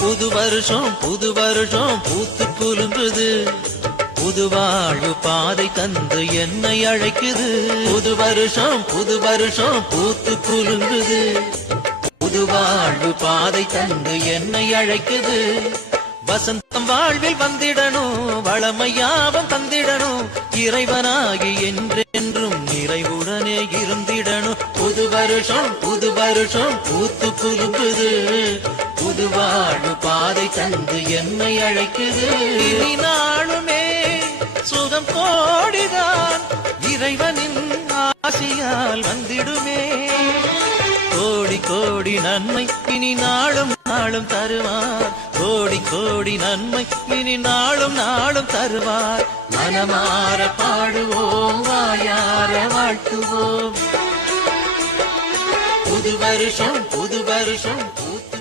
புது வருஷம் பூத்து குலுங்குது, புது வாழ்வு பாதை தந்து என்னை அழைக்குது. புது வருஷம் பூத்து குலுங்குது, புது வாழ்வு பாதை தந்து என்னை அழைக்குது. வசந்தம் வாழ்வில் வந்திடணும், வளமையாவும் தந்திடணும், இறைவனாகி என்றென்றும் நிறைவுடனே இருந்திடணும். புது வருஷம் பூத்து குலுங்குது, புது வாழ்வு பாதை தந்து என்னை அழைக்குது. இனி நாளுமே சுகம் கோடிதான், இறைவனின் ஆசியால் வந்திடுமே. கோடி கோடி நன்மை இனி நாளும் தருவார், கோடி கோடி நன்மை இனி நாளும் தருவார். மனமாற பாடுவோம், வாயார வாழ்த்துவோம். புது வருஷம் பூத்து